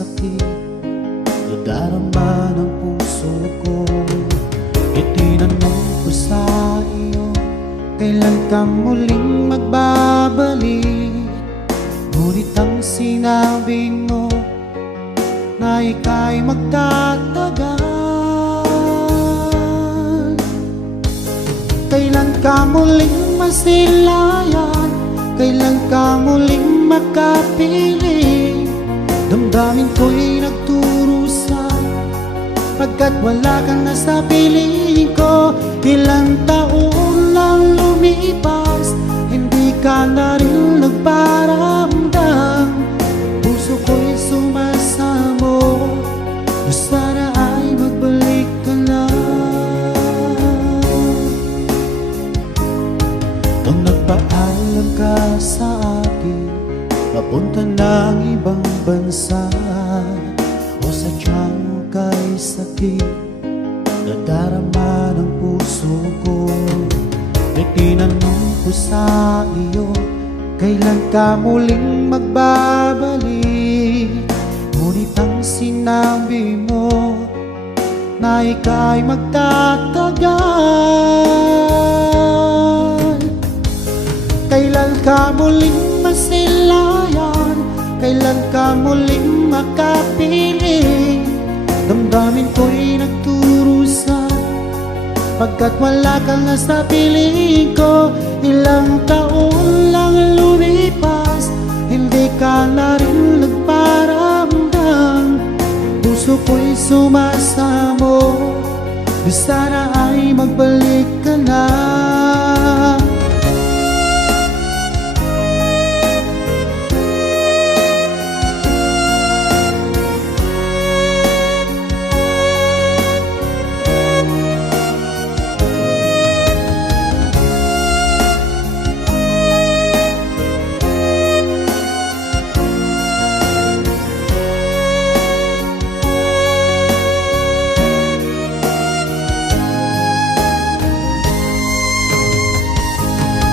sakit na darama ng puso ko. Itinanong ko sa iyo, kailan ka muling magbabalik? Ngunit ang sinabi mo na ika'y magtatagal. Kailan ka muling masilayan? Kailan ka muling makapiling? Damdamin ko'y nagturusan, pagkat wala ka na sa piling ko. Ilang taon lang lumipas, hindi ka na rin nagparamdam. Puso ko'y sumasamo, sana ay magbalik ka na. Nung nagpaalam ka sa akin, papunta ng ibang bansa, o sadyang kay sakit na darama ng puso ko. Itinanong ko sa iyo, kailan ka muling magbabalik? Ngunit ang sinabi mo na ika'y magtatagal. Kailan ka muling masilayan? Kailan ka muling makapiling? Damdamin ko'y nagturusan, pagkat wala ka na sa piling ko. Ilang taon lang lumipas, hindi ka na rin nagparamdam. Puso ko'y sumasamo, sana ay magbalik ka na.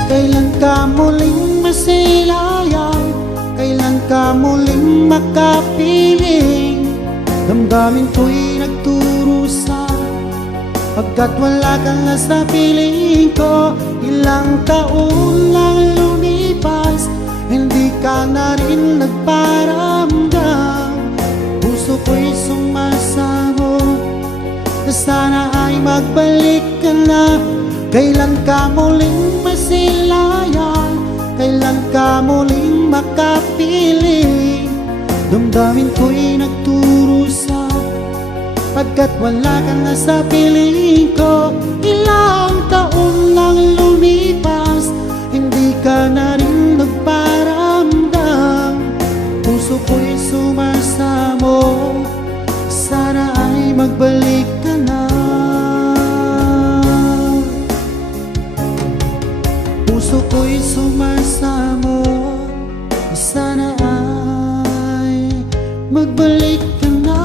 Kailan ka muling masilayan? Kailan ka muling makapiling? Damdamin ko'y nagturusan, pagkat wala ka na sa piling ko. Ilang taon lang lumipas, hindi ka na rin nagparamdam. Puso ko'y sumasamo, sana ay magbalik ka na. Kailan ka muling masilayan? Kailan ka muling makapiling? Damdamin ko'y nagturusan, pagkat wala ka na sa piling ko. Ilang taon lang lumipas, hindi ka na rin nagparamdam. Puso ko'y sumasamo, sana ay magbalik ka na. Puso ko'y sumasamo, sana ay magbalik ka na.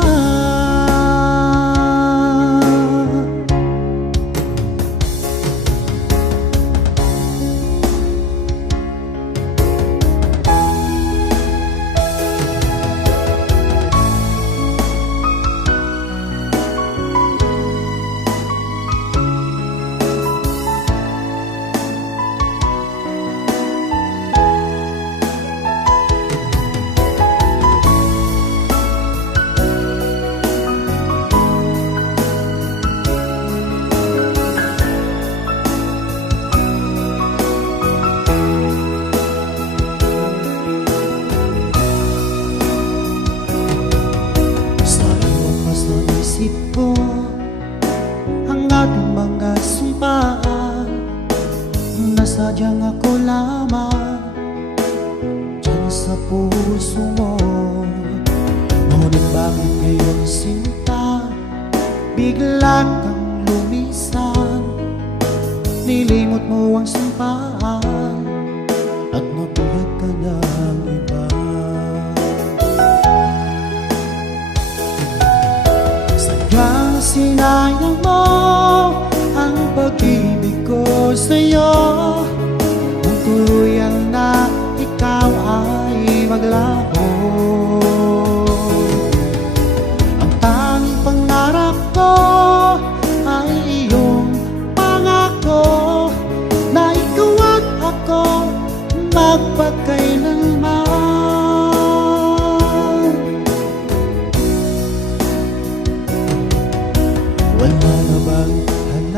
Ko ang ating mga sumpaan, nasadyang ako lamang dyan sa puso mo. Ngunit bakit ngayon sinta, bigla kang lumisan? Nilimot mo ang sumpaan at nabiyak ka ng iba. Sinayang mo ang pag-ibig ko sa'yo, kung tuluyan na ikaw ay maglaho.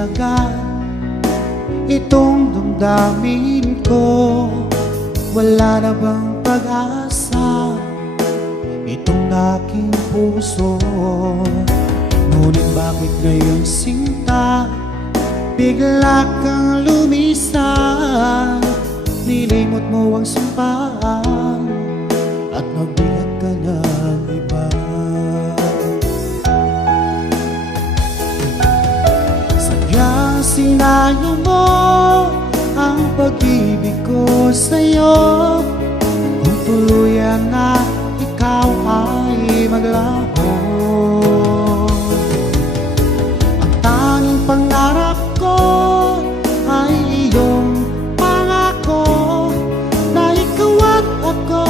halaga itong damdamin ko? Wala na bang pag-asa itong aking puso? Ngunit bakit ngayon sinta bigla kang lumisan? Nilimot mo ang sumpaan at nagbiyak ka ng iba. Sadyang sinayang mo ang pag-ibig ko sa'yo. Kung tuluyan na ikaw ay maglaho, ang tanging pangarap ko ay iyong pangako na ikaw at ako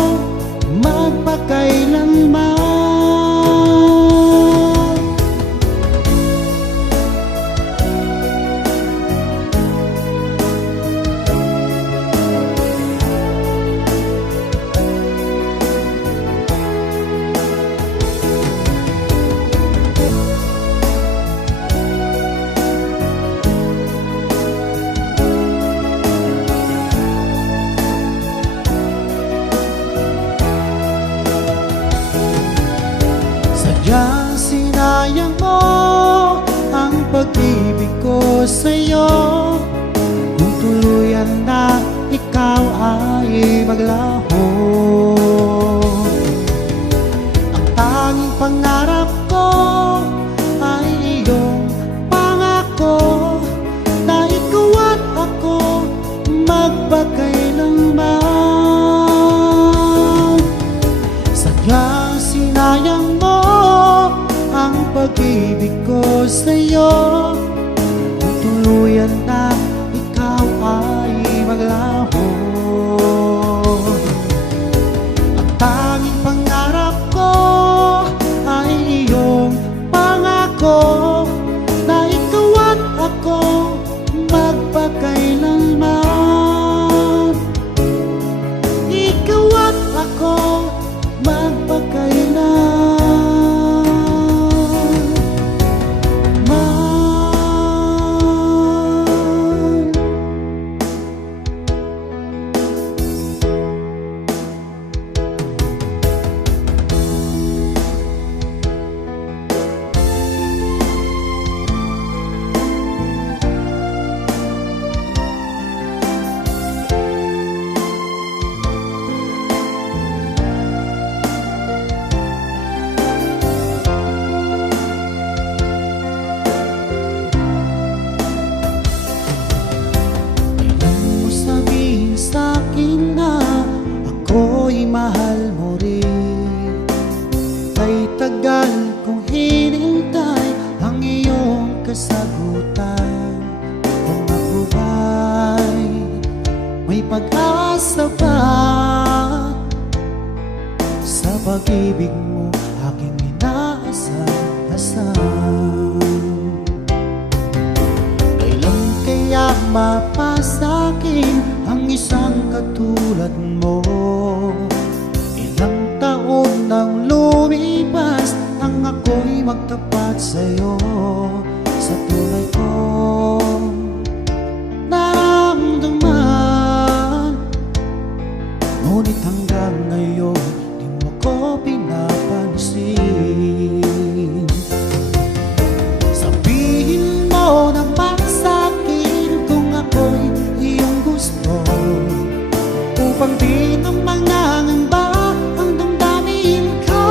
magpakailanman. Sadyang sinayang mo ang pag-ibig ko sa'yo. Kung tuluyan na ikaw ay maglaho, ang tanging pangarap ko ay iyong pangako na ikaw at ako magpakailanman. Sadyang sinayang mo ang pag-ibig ko sa'yo. Kung tuluyan na ikaw ay maglaho, ang tanging pangarap ko ay iyong pangako na ikaw at ako magpakailanman. Ikaw at ako magpakailanman. Ako'y mahal mo rin. Kay tagal kong hinintay ang iyong kasagutan. Kung ako ba'y may pag-asa pa sa pag-ibig mo aking inaasam-asam. Kailan kaya mapasakin ang isang katulad mo? Ilang taon nang lumipas nang ako'y magtapat sa'yo. Sa tunay kong naramdaman, ngunit hanggang ngayon di mo ko pinapansin. Sabihin mo naman sa'kin kung ako'y iyong gusto, upang di na mangangamba ang damdamin ko.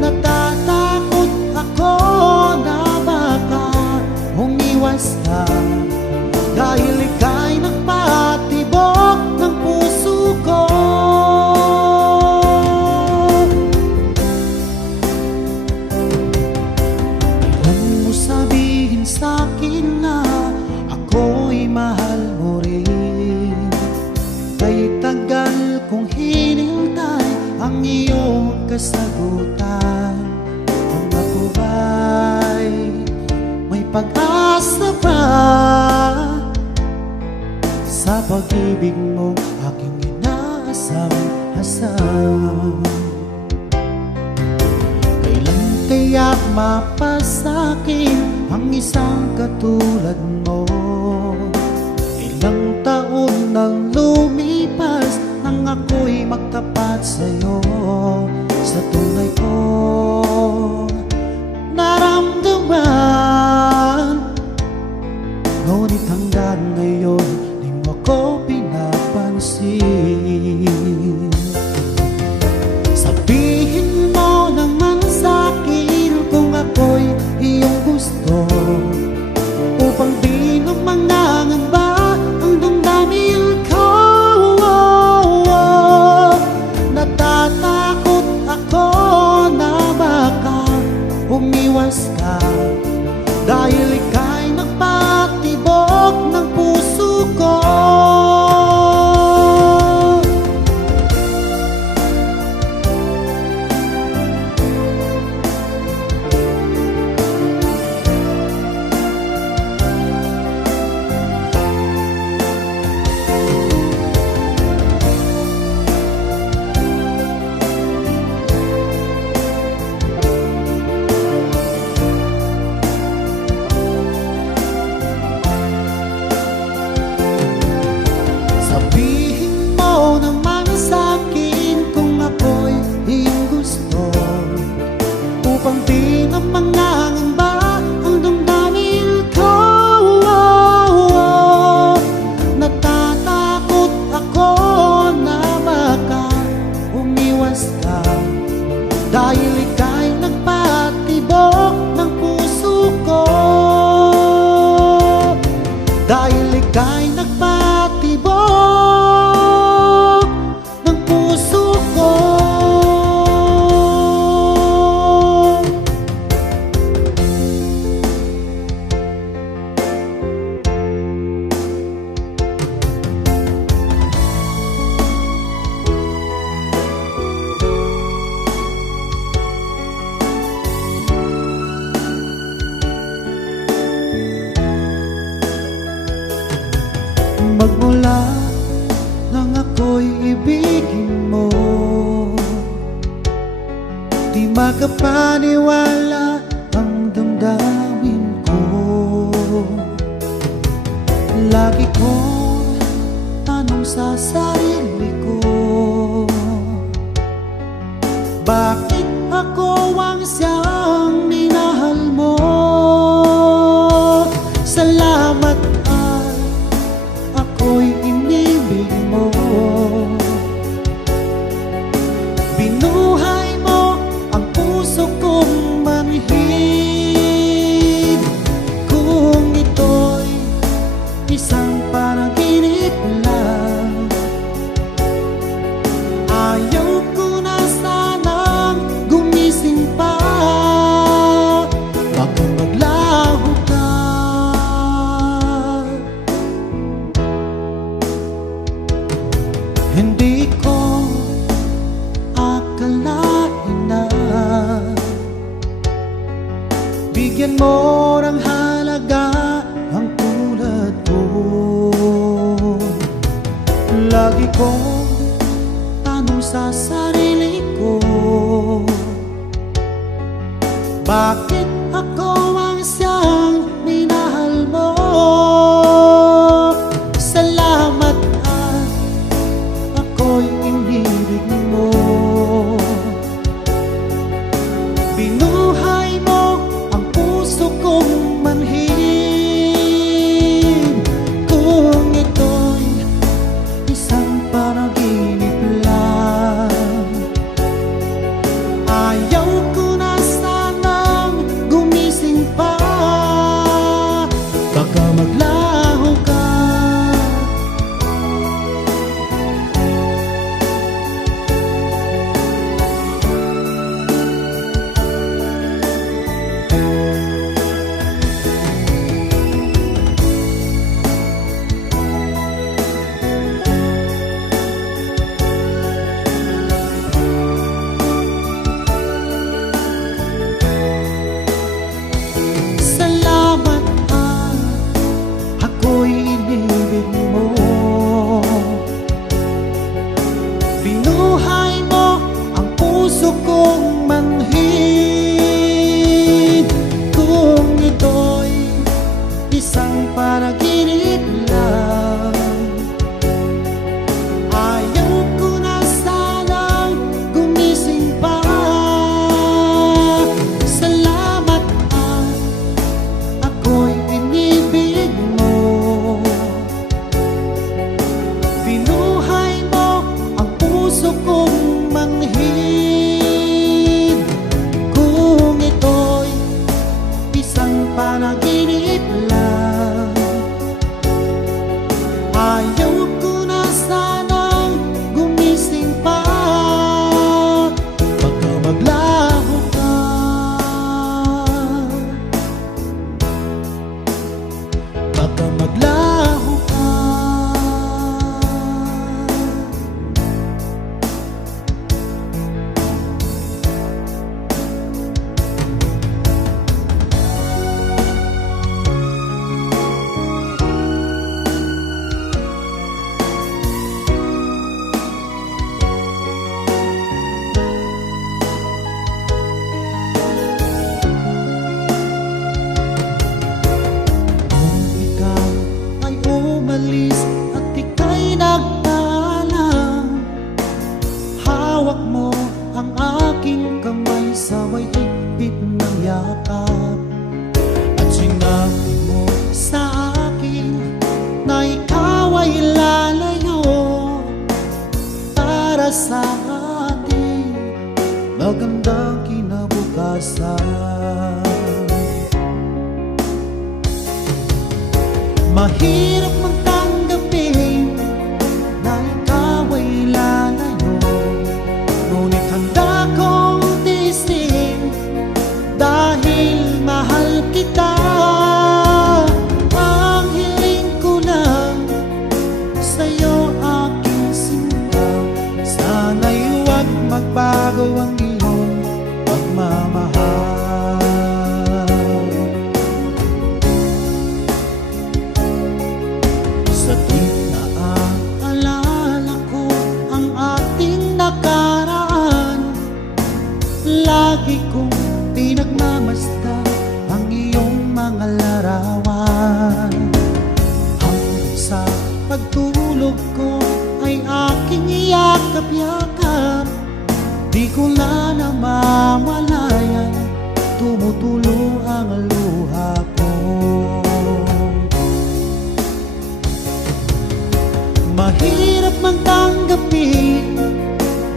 Natatakot ako na baka umiwas ka, dahil ika'y nagpatibok ng puso ko. Kailan mo sabihin sa'kin na ako'y mahal mo rin? Kay tagal kong hinintay ang iyong kasagutan. Kung ako ba'y may pag-asa pa sa pag-ibig mo aking inaasam-asam. Kailan kaya mapasakin ang isang katulad mo. Ilang taon nang lumipas nang ako'y magtapat sa'yo, sa tunay ko naramdaman. Ngunit hanggang ngayon di mo ako pinapansin. Sabihin mo naman sa'kin kung ako'y iyong gusto, upang di na mangangamba ang damdamin ko. Natatakot ako na baka umiwas ka, dahil ika'y nagpatibok ng puso ko. Sabihin mo naman sa'kin kung ako'y iyong gusto, upang di na mangangamba ang damdamin ko. Natatakot ako na baka umiwas ka, dahil ika'y nagpatibok ng puso ko. Dahil ika'y nagpatibok ng puso ko. Magmula nang ako'y ibigin mo, di makapaniwala ang damdamin ko. Lagi kong tanong sa sarili ko, bakit ako ang siyang minahal mo? Salamat at ako'y inibig mo. Binuhay mo ang puso kong manhid. Kung ito'y isang panaginip lang, ayaw ko na sanang gumising pa. Baka maglaho ka. Hindi ko akalain na bigyan mo ng halaga ang tulad ko. Lagi kong tanong sa sarili ko, bakit ako ang siyang minahal mo? Salamat at ako'y inibig mo. Binuhay mo ang puso kong manhid. Kung ito'y isang panaginip lang, ayaw ko na sanang gumising pa. Baka maglaho ka. Salamat at ako'y inibig mo. Binuhay mo ang puso kong manhid. Kung ito'y magandang kinabukasan. Mahirap mang tanggapin na ikaw ay lalayo, ngunit handa kong tiisin dahil mahal kita. Ang hiling ko lang sa'yo, aking sinta, sana'y huwag magbago ang iyong pagmamahal. Sa tuwing naaalala ko ang ating nakaraan, lagi kong pinagmamasdan ang iyong mga larawan. Hanggang sa pagtulog ko ay aking iyakap-yakap, di ko na namamalayan, tumutulo ang luha ko. Mahirap mang tanggapin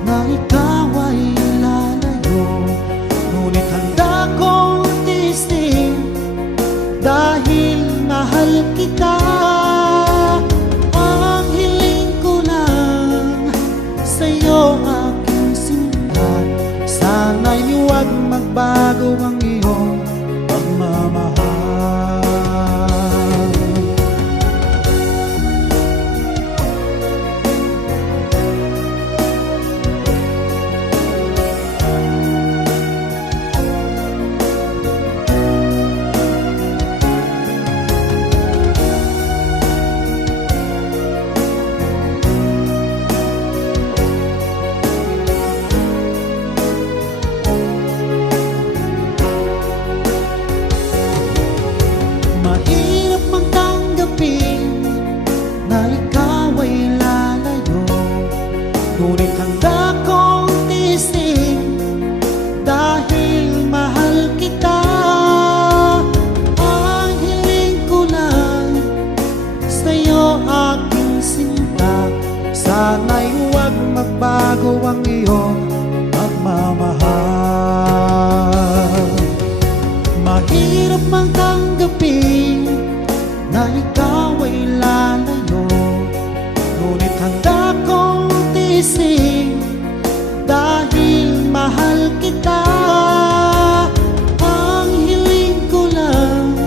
na ikaw ay lalayo, ngunit handa kong tiisin dahil mahal kita. Ang hiling ko lang sa'yo, aking sinta, sana'y huwag magbago ang iyong pagmamahal. Mahirap mang tanggapin na ikaw ay lalayo, ngunit handa kong tiisin dahil mahal kita. Ang hiling ko lang sa'yo, aking sinta, sana'y huwag magbago ang iyong pagmamahal. Mahirap mang tanggapin na ikaw ay lalayo, ngunit handa kong tiisin dahil mahal kita. Ang hiling ko lang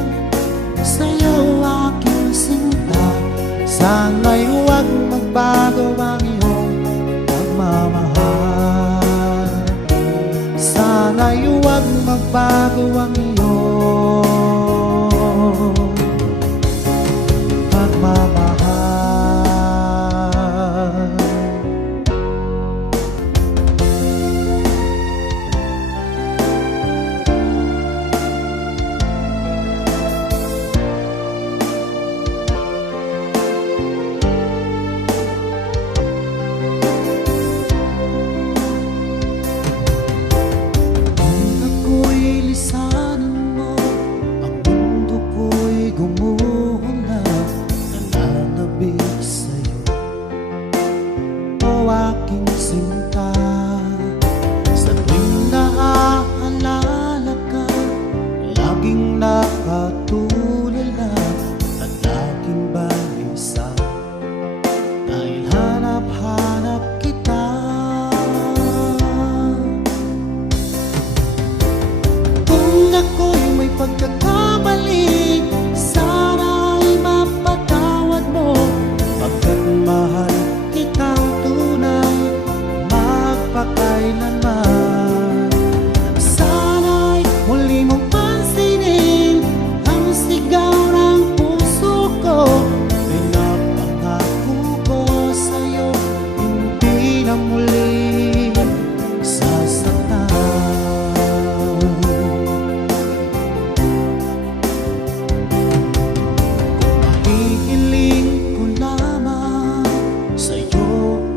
sa'yo, aking sinta, sana'y huwag magbago ang iyong pagmamahal. Sana'y huwag magbago ang iyong pagmamahal. Kung ako'y lisanin mo, ang mundo ko'y gumuhulap, nananabik sa'yo, o aking sinta. Sa tuwing naaalala ka, laging nakatulala at laging balisa, dahil hanap-hanap kita. Kung ako'y may pagkakamali, sana'y mapatawad mo, pagkat mahal kitang tunay magpakailanman. Sana'y muli mong pansinin ang sigaw ng puso ko, pinapangako ko sa'yo, hindi na muli sasaktan. Mahihiling ko lamang sa'yo,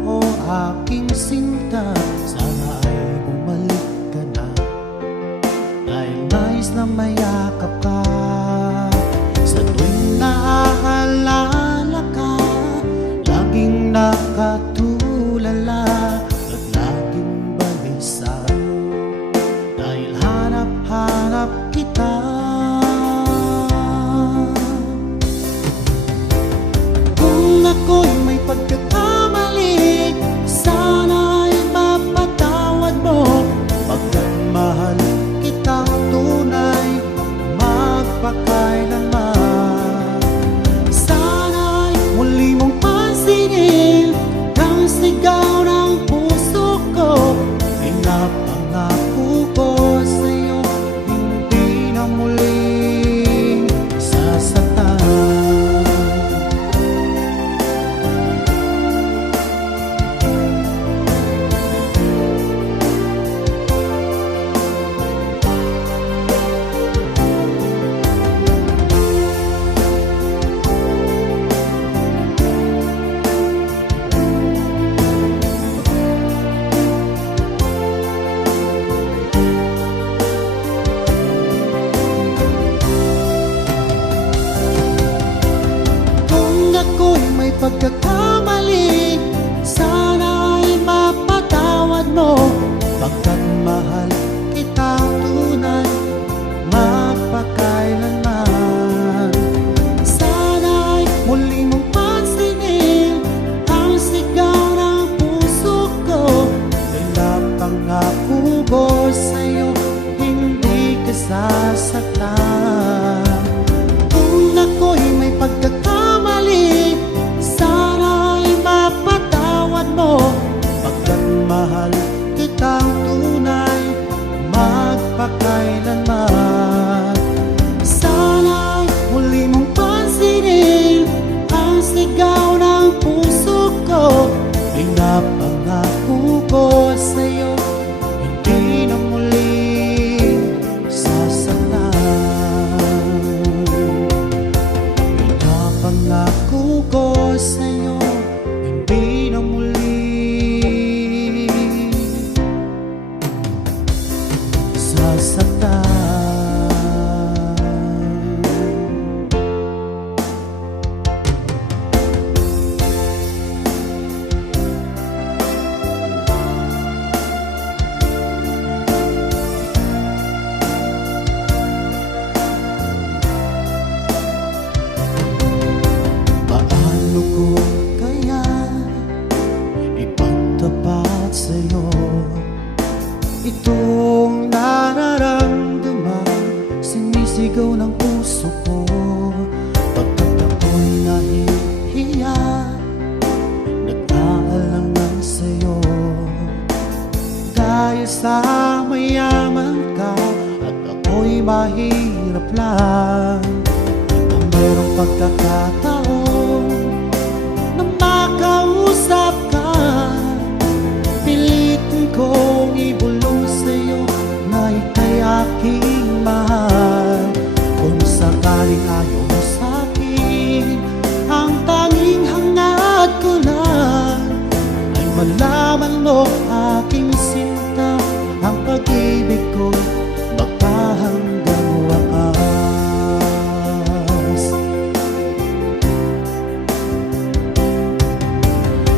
o aking sinta, sana ay bumalik ka na, dahil nais na mayakap ka. Sa tuwing naaalala ka, laging nakatulala at laging balisa, mahal kita tunay, magpakailanman. Sana'y muli mong pansinin ang sigaw ng puso ko. Kaya pangako ko sa'yo, hindi ka sasaktan. Kung ako'y may pagkakamali, sana'y mapatawad mo. Pagkat mahal kitang tunay, magpakailanman. Sana'y muli mong pansinin ang sigaw ng puso ko. Pinapangako ko sa'yo, hindi na muli sasaktan. Pinapangako ko sa'yo, hindi na muli sasaktan. Paano ko kaya ipagtapat sa'yo itong nararamdaman, sinisigaw ng puso ko. Pagkat ako'y nahihiya, nag-aalangan sa'yo. Dahil sa mayaman ka at ako'y mahirap lang. Kung merong pagkakataon na makausap ka, pilitin kong ibulong sa'yo na ika'y aking mahal. Kung sakaling ayaw mo sa'kin, ang tanging hangad ko lang ay malaman mo aking sinta, ang pag-ibig ko magpahanggang wakas.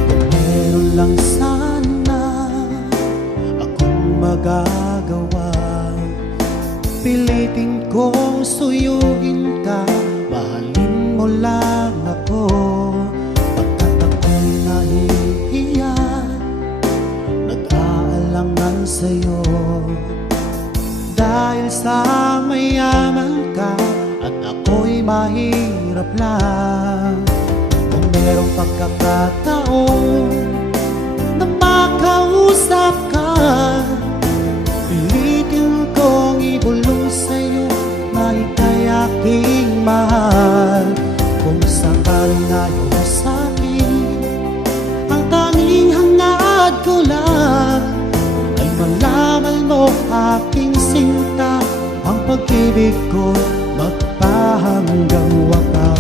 Kung meron lang sana akong magagawa, pilitin kong suyuin ka, mahalin mo lang ako. Pagkat ako'y nahihiya, nag-aalangan sa'yo. Dahil sa mayaman ka at ako'y mahirap lang. Kung merong pagkakataon na makausap ka, pilitin kong ibulong sa'yo na ika'y aking mahal. Kung sakaling ayaw mo sa'kin, ang tanging hangad ko lang ay malaman mo aking sinta, ang pag-ibig ko magpahanggang wakas.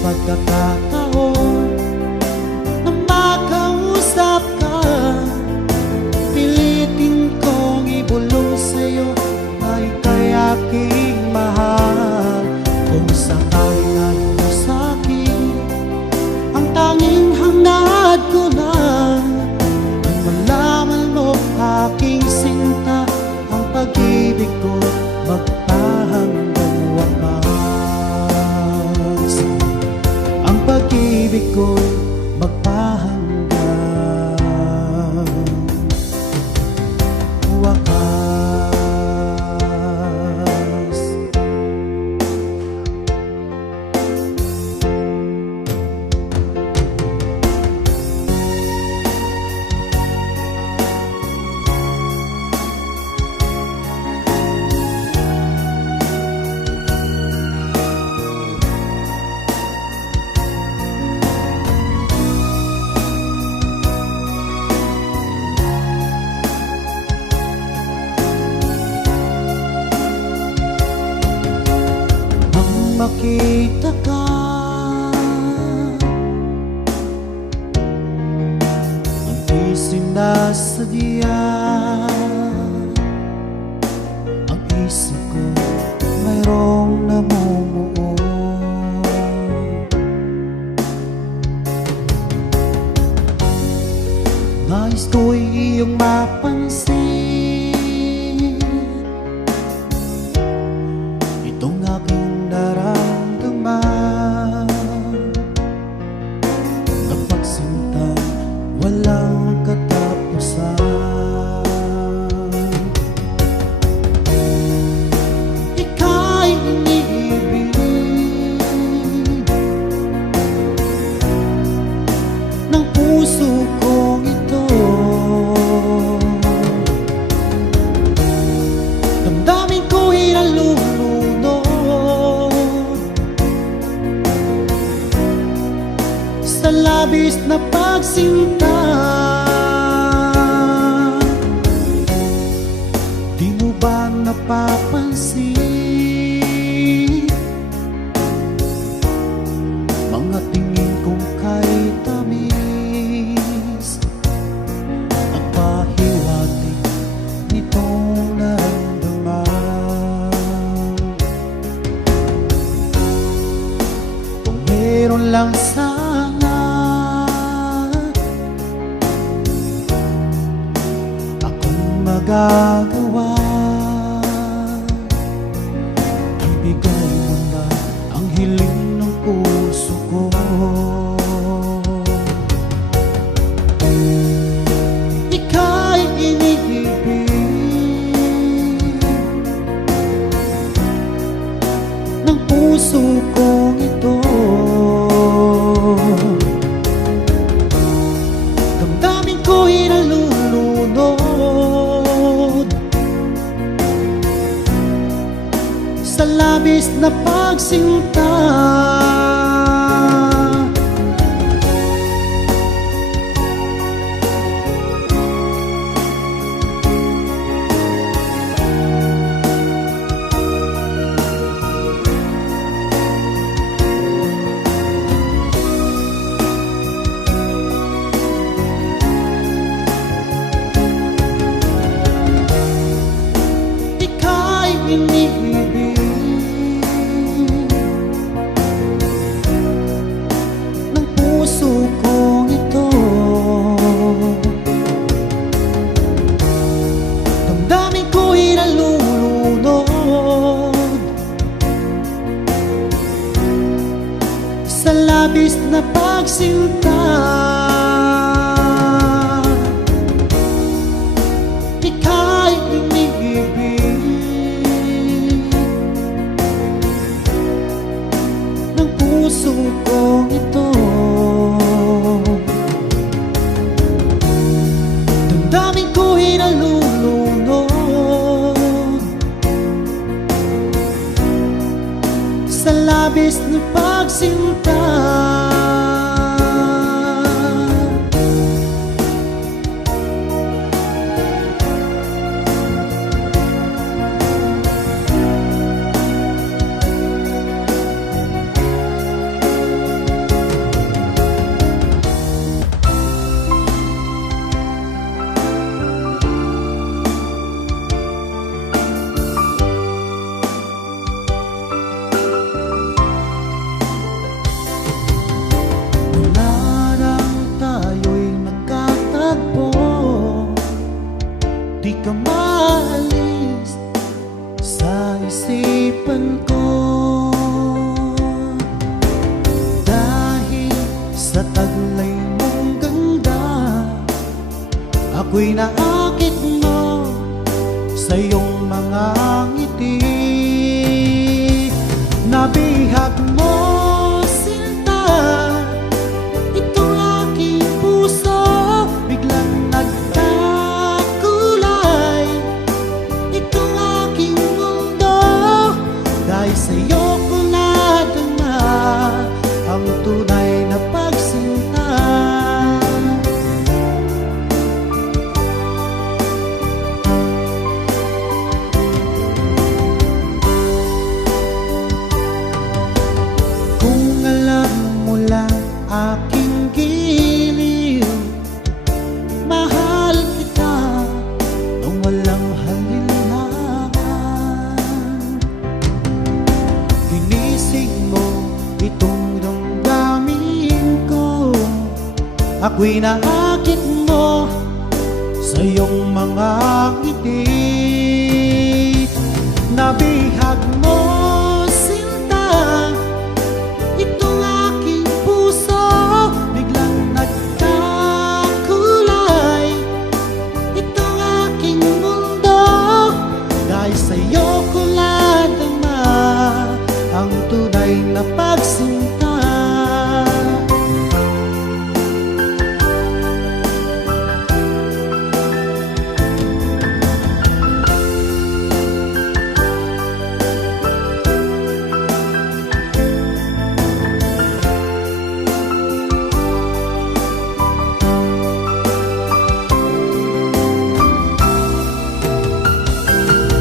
Pagkakataon na makausap ka, pilitin kong ibulong sa'yo na ika'y aking mahal. Kung sakaling ayaw mo sa'kin, ang tanging hangad ko lang ay malaman mo aking sinta, ang pag-ibig ko magpahanggang wakas. Ang pag-ibig ko magpahanggang wakas. makita ka. Ang di sinasadya, ang isip ko mayroong namumuo. Nais ko'y iyong mapansin itong aking nararamdaman na pagsintang walang katapusan. Ika'y iniibig ng puso kong ito. Damdamin ko'y nalulunod sa labis na pagsinta. Di mo ba napapansin mga tingin kong kay tamis at pahiwatig nitong naramdaman? Kung meron lang sana akong magagawa, ibigay mo na ang hiling ng puso ko. Ika'y iniibig ng puso kong ito. Damdamin ko'y nalulunod sa labis na pagsinta. Ika'y iniibig ng puso kong ito. Damdamin ko'y nalulunod sa labis na pagsinta. Ika'y iniibig ng puso kong ito. Damdamin ko'y nalulunod sa labis na pagsinta. Di ka maalis sa isipan ko, dahil sa taglay mong ganda ako'y naakit mo sa iyong mga ngiti. Nabihag mo sinta itong aking puso, biglang nagkakulay itong aking mundo. Dahil sa'yo ko nadama ang tunay na pagsinta. ako'y naakit mo sa iyong mga ngiti. Nabihag mo, sinta, itong aking puso, biglang nagkakulay. Itong aking mundo, dahil sa'yo ko ladama ang tunay na pagsinta.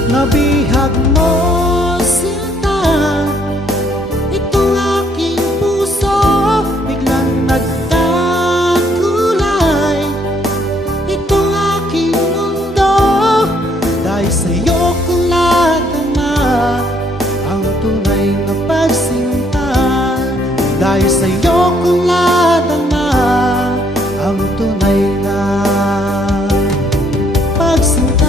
Nabihag mo, sinta, itong aking puso, biglang nagkakulay. Itong aking mundo, dahil sa'yo ko ladama ang tunay na pagsinta. Dahil sa'yo ko ladama ang tunay na pagsinta.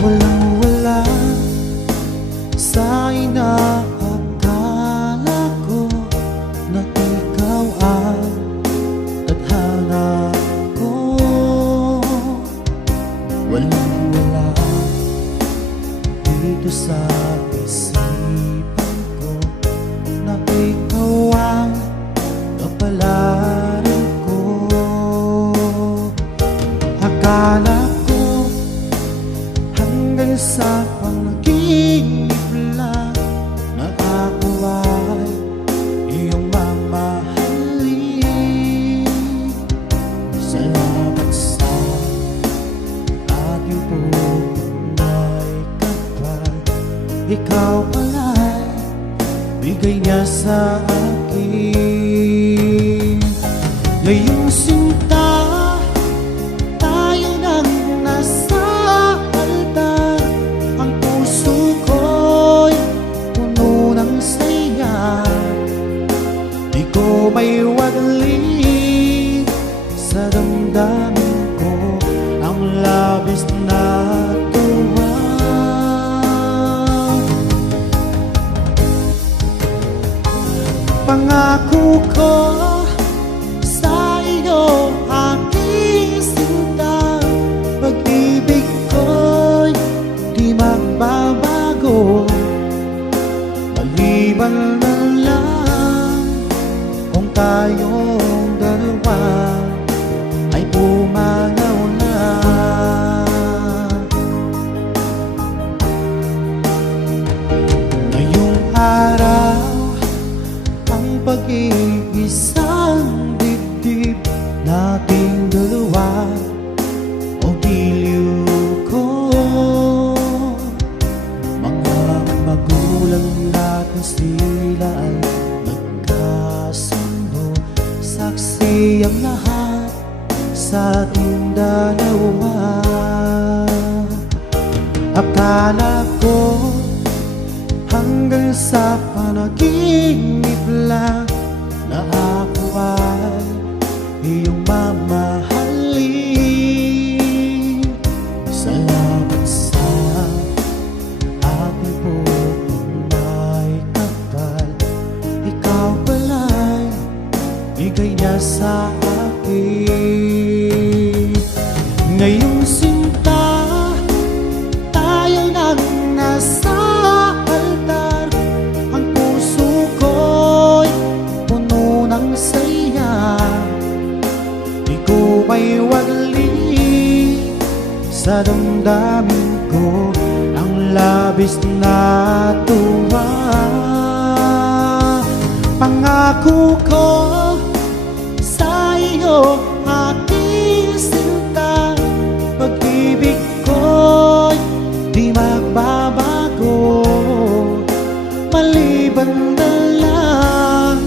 Walang-wala sa inaakala ko na ikaw ang tadhana ko. Walang-wala dito sa isipan ko na ikaw ang kapalaran ko. Akala hanggang sa panaginip lang na ako ay iyong mamahalin. Salamat sa ating tunay kapal. Ikaw pala'y bigay niya sa akin. Ngayong sinta, tayo nang nasa may wagli sa damdamin ko ang labis na tuwa. Pangako ko sa iyo, aking sinta, pag-ibig ko'y di magbabago, maliban na tayong dalawa ay pumanaw na. Ngayong araw, ang pag-iisang dibdib nating dalawa o giliw ko. Mga magulang natin sila ay saksi ang lahat sa ating dalawa. Akala ko hanggang sa panaginip lang na ako ay iyong mamahalin. Salamat sa ating pupunay kapal. Ikaw pala'y bigay niya sa akin. Ngayong sinta, tayo nang nasa altar. Ang puso ko'y puno ng saya. Di ko may wagli sa damdamin ko ang labis na tuwa. Pangako ko sa iyo, aking sinta, pag-ibig ko'y di magbabago, maliban na lang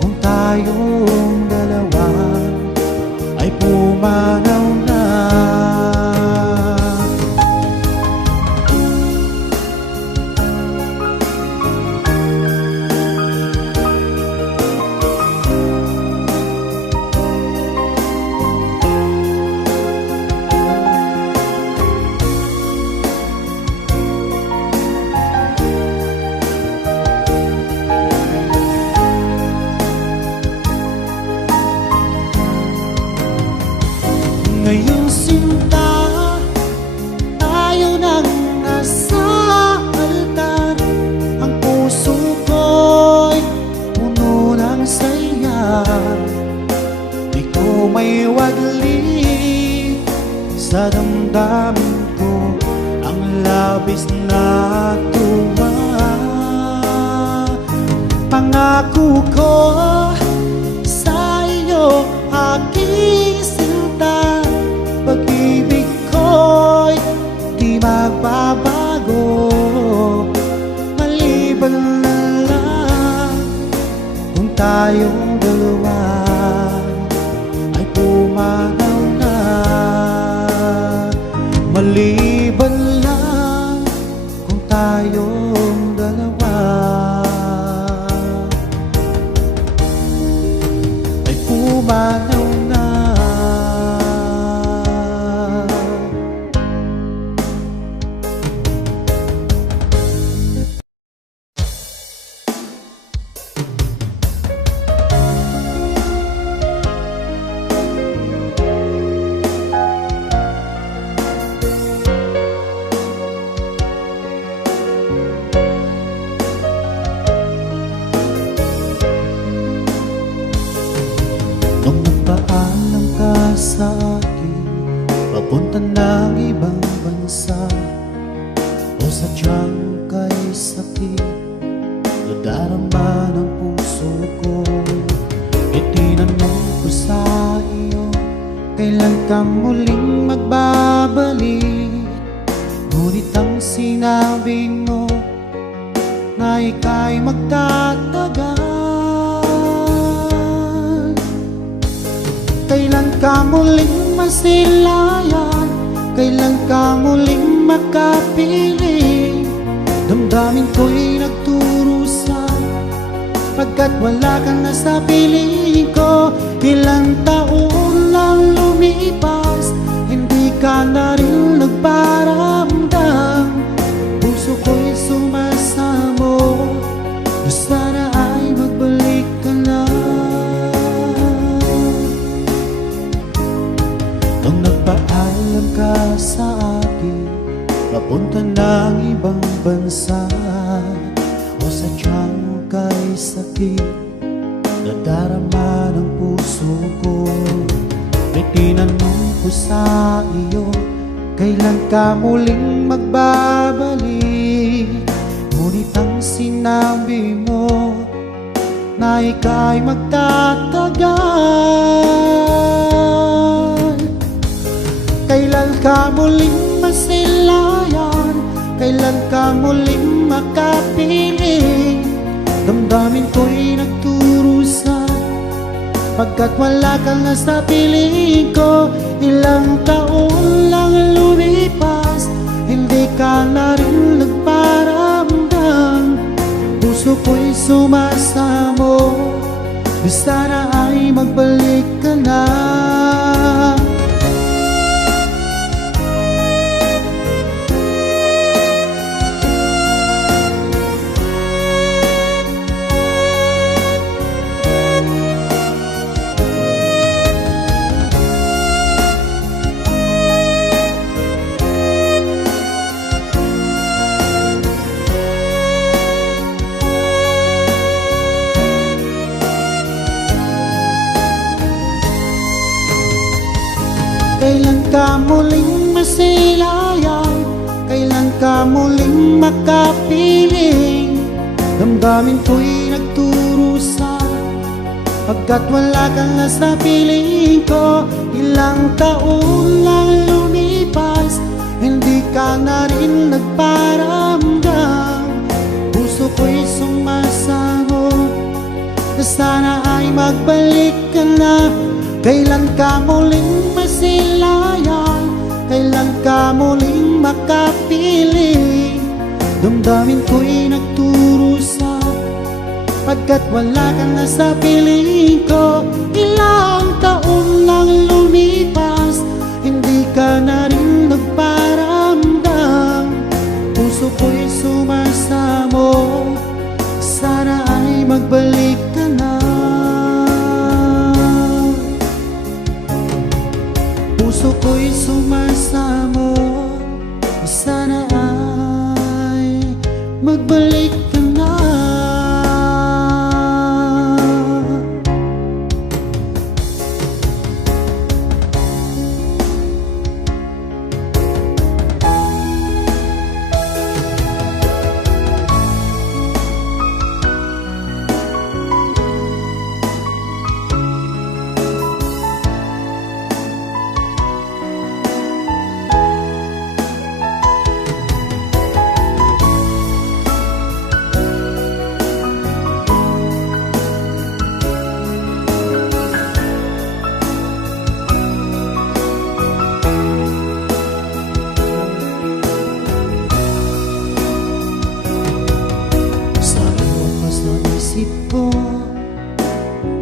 kung tayong dalawa ay pumanaw na. Ngayong sinta, tayo nang nasa altar. Ang puso ko'y puno ng saya. Di ko may wadli sa damdamin ko ang labis na tuwa. Pangako ko sa iyo, aking sinta, pag-ibig ko'y di magbabago, maliban na lang kung tayong dalawa ay pumanaw na. Maliban lang kung tayong dalawa ay pumanaw na. Nung nagpaalam ka sa akin, papunta ng ibang bansa, o sadyang kay sakit nadarama ng puso ko, itinanong ko sa iyo, kailan ka muling magbabalik? Ngunit ang sinabi mo na ika'y magtatagal. Kailan ka muling masilayan? Kailan ka muling makapiling? Damdamin ko'y nagturusa, pagkat wala ka na sa piling ko. Ilang taon lang lumipas, hindi ka na rin nagparamdam. Puso ko'y sumasamo, sana ay magbalik ka na. Nung nagpaalam ka sa akin, papunta ng ibang bansa, o sadyang kay sakit nadarama ng puso ko, may tinanong ko sa iyo, kailan ka muling magbabalik? Ngunit ang sinabi mo na ika'y magtatagal. Kailan ka muling masilayan? Kailan ka muling makapiling? Damdamin ko'y nagturusa, pagkat wala ka na sa piling ko. Ilang taon lang lumipas, hindi ka na rin nagparamdam. Puso ko'y sumasamo, sana ay magbalik ka na. Kailan ka muling masilayan? Kailan ka muling makapiling, damdamin ko'y nagturusa. Pagkat wala ka na sa piling ko, ilang taon lang lumipas, hindi ka na rin nagparamdam. Puso ko'y sumasamo na sana ay magbalik ka na. Kailan ka muling masilayan, kailan ka muling makapiling, damdamin ko'y nagturusa. Pagkat wala ka na sa piling ko, ilang taon lang lumipas, hindi ka na rin nagparamdam. Puso ko'y sumasamo, sana ay magbalik ka na. Puso ko'y sumasamo, sana ay magbalik ka na.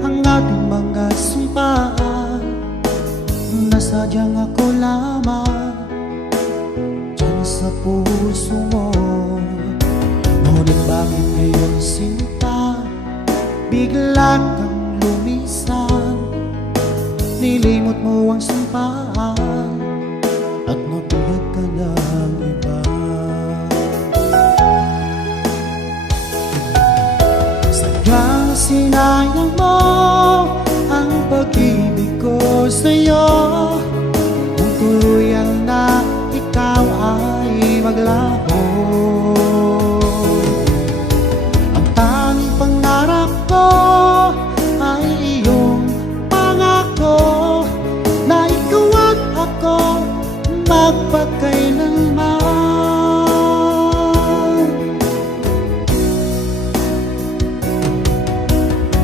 Ang ating mga sumpaan, nasadyang ako lamang dyan sa puso mo. Ngunit bakit ngayon sinta, bigla kang lumisan, nilimot mo ang sumpaan at nabiyag ka ng iba. Sinayang mo ang pag-ibig ko sa'yo, kung tuluyan na ikaw ay maglaho. Ang tanging pangarap ko ay iyong pangako, na ikaw at ako magpakailanman.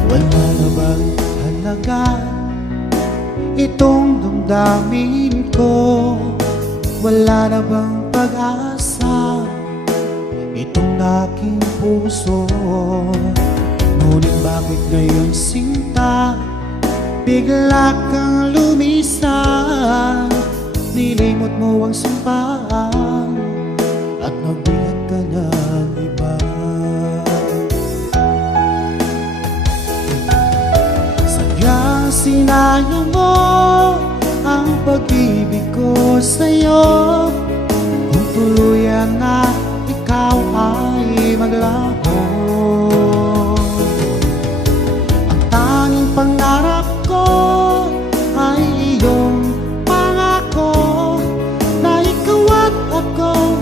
Wala na bang halaga itong damdamin ko? Wala na bang pag-asa itong aking puso? Ngunit bakit ngayon sinta, bigla kang lumisan, nilimot mo ang sumpaan at nabiyag ka ng iba. Sinayang mo ang pag-ibig ko sa'yo, kung tuluyan na ikaw ay maglaho. Ang tanging pangarap ko ay iyong pangako, na ikaw at ako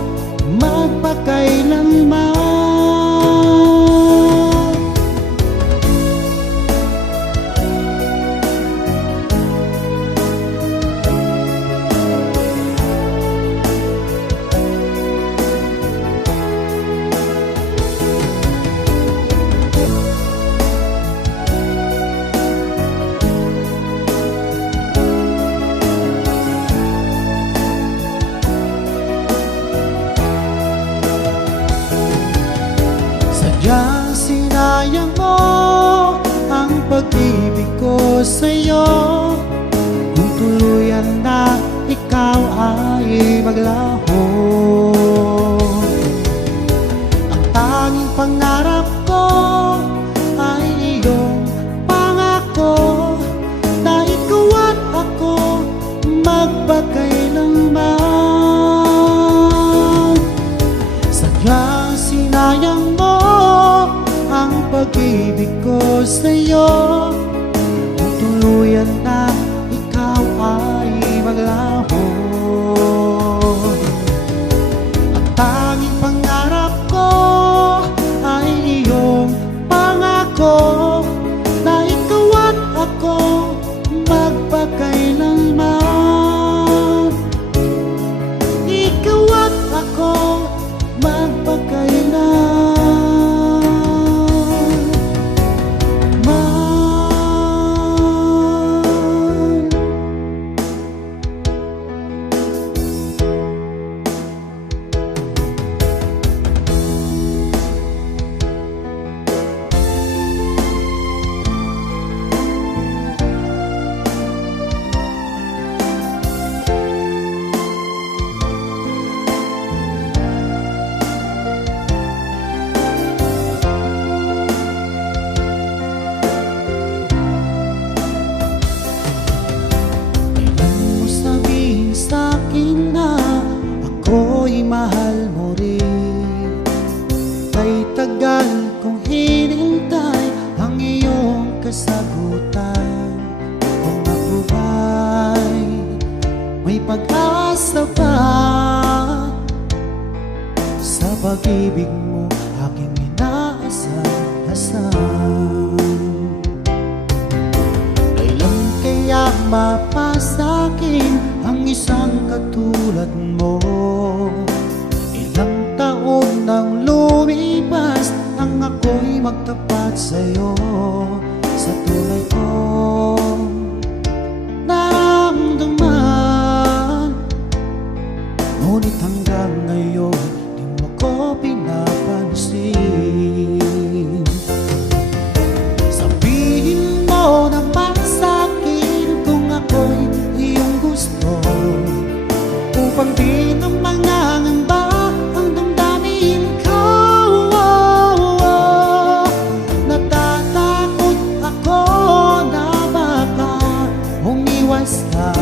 magpakailanman. Sadyang sinayang mo ang pag-ibig ko sa'yo, kung tuluyan na ikaw ay maglaho. Ang tanging pangarap ko ay iyong pangako, na ikaw at ako magpakailanman. Sadyang sinayang mo ang pag-ibig ko sa'yo, kung tuluyan na ikaw ay maglaho. Ang na ikaw at ako magpakailanman. Ikaw at ako magpakailanman. Sa'kin na ako'y mahal mo rin. Kay tagal kong hinintay ang iyong kasagutan. Kung ako ba'y may pag-asa pa sa pag-ibig mo, aking inaasam-asam. Kailan kaya mapasa'kin ang isang katulad mo? Ilang taon nang lumipas nang ako'y magtapat sa'yo. Sa tulay kong naramdaman, ngunit hanggang ngayon di mo ko pinapansin. Sabihin mo naman sa'kin kung ako'y iyong gusto, upang di na mangangamba ang damdamin ko. Natatakot ako na baka umiwas ka,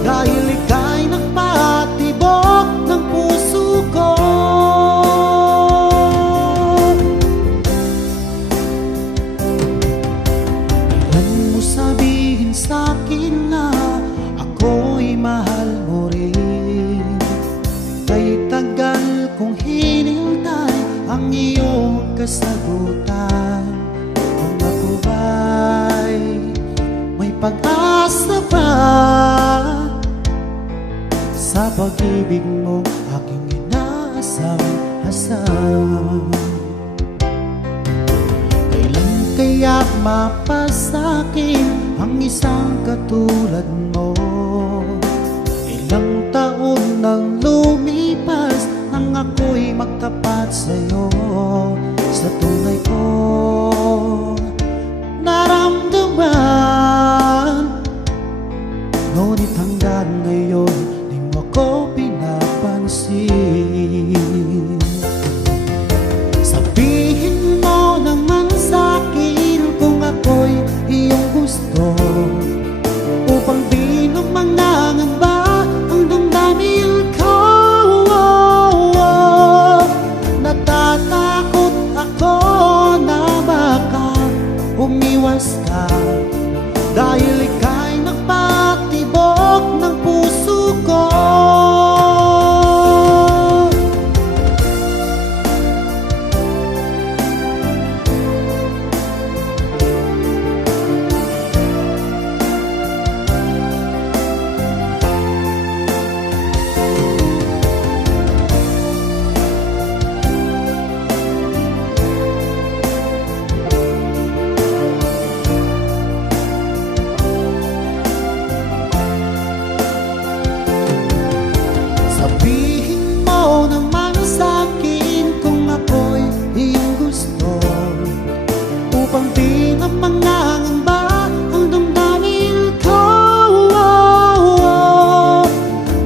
dahil ika'y nagpatibok ng puso ko. Kailan mo sabihin sa'kin na ako'y mahal mo rin? Kay tagal kong hinintay ang iyong kasagutan. Kung ako ba'y may pag-asa pa sa pag-ibig mo, aking inaasam-asam. Kailan kaya mapasa'kin ang isang katulad mo? Ilang taon nang lumipas nang ako'y magtapat sa'yo. Sa tunay ko naramdaman, ngunit hanggang ngayon di mo ko pinapansin. Sabihin mo naman sa'kin kung ako'y iyong gusto, upang di na mangangamba ang damdamin ko. Natatakot ako na baka umiwas ka, dahil ika'y nagpatibok ng puso ko. Sabihin mo naman sa'kin kung ako'y iyong gusto, upang di na mangangamba ang damdamin ko.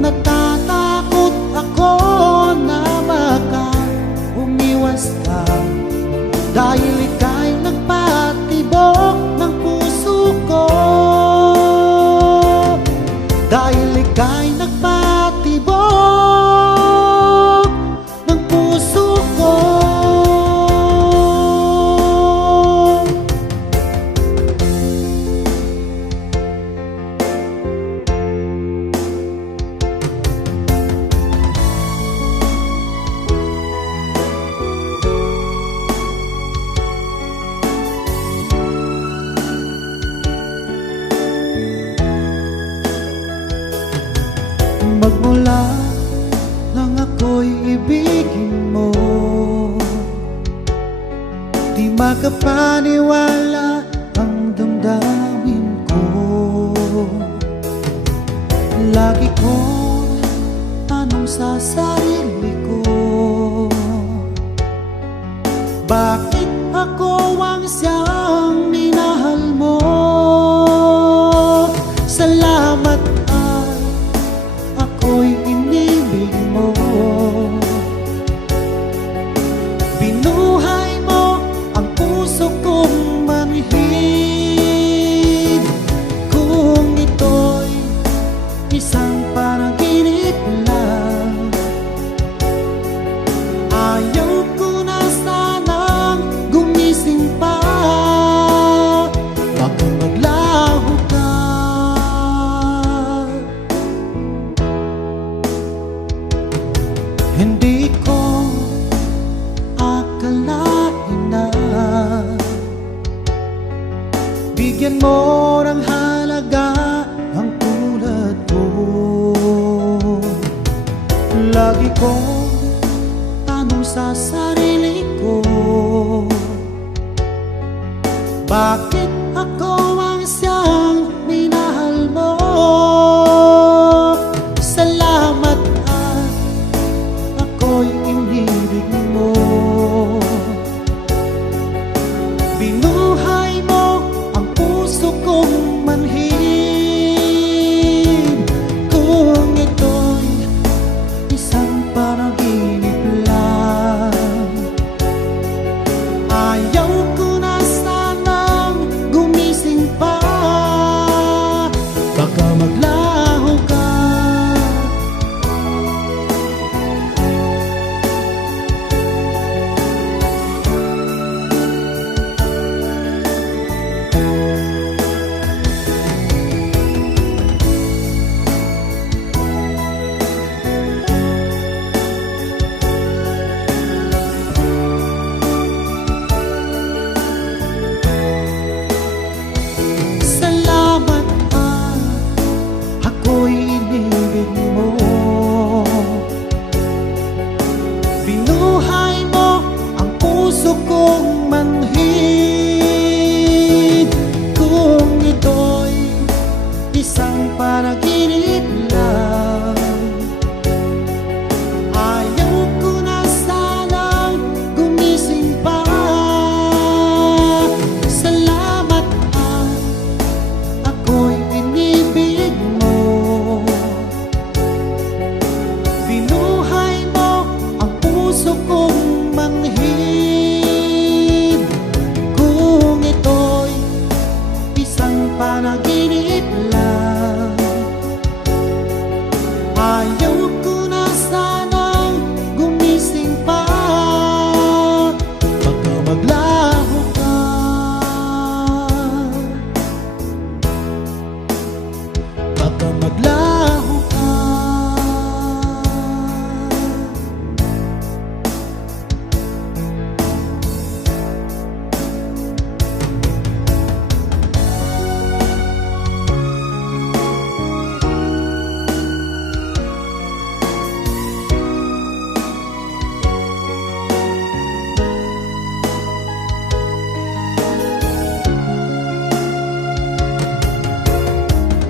Natatakot ako na baka umiwas ka, dahil ika'y nagpatibok ng puso ko. Dahil ika'y nagpatibok ng puso ko. makapaniwala ang damdamin ko. Lagi kong tanong sa sarili ko, bakit ako ang siyang minahal mo? Salamat at ako'y inibig mo. Binuhay mo ang puso kong manhid. Kung ito'y isang panaginip lang, ayaw ko na sanang gumising pa. Baka maglaho ka. Hindi ko akalain na bigyan mo ng halaga ang tulad ko. Lagi kong tanong sa sarili ko, bakit ako ang siyang minahal mo? Salamat at ako'y inibig mo. Binuhay mo ang puso kong manhid. Kung ito'y isang panaginip lang, ayaw ko na sanang gumising pa. Baka maglaho ka. Salamat at ako'y inibig mo. Binuhay mo ang puso kong manhid. Kung ito'y isang panaginip lang, ayaw ko na sanang gumising pa. Salamat at ako'y inibig mo. Binuhay mo ang puso kong manhid. Kung ito'y isang panaginip lang, ayaw ko na sanang gumising pa. Baka maglaho ka. Baka maglaho ka.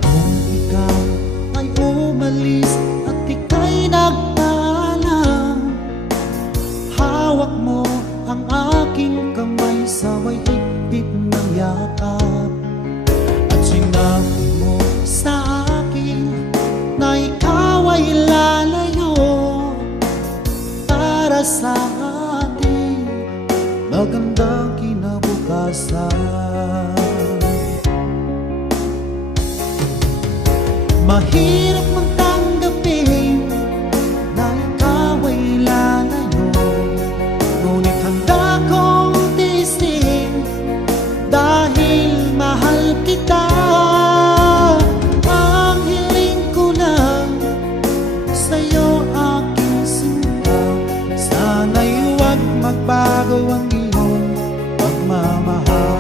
Kung ikaw ay umalis at ika'y nagpaalam, hawak mo ang aking kamay, sabay higpit ng yakap. At sinabi mo sa akin na ikaw ay lalayo para sa ating magandang kinabukasan. Mahirap mang tanggapin na ikaw ay lalayo, ngunit handa kong tiisin dahil mahal kita. Ang hiling ko lang sa'yo, aking sinta, sana'y huwag magbago ang iyong pagmamahal.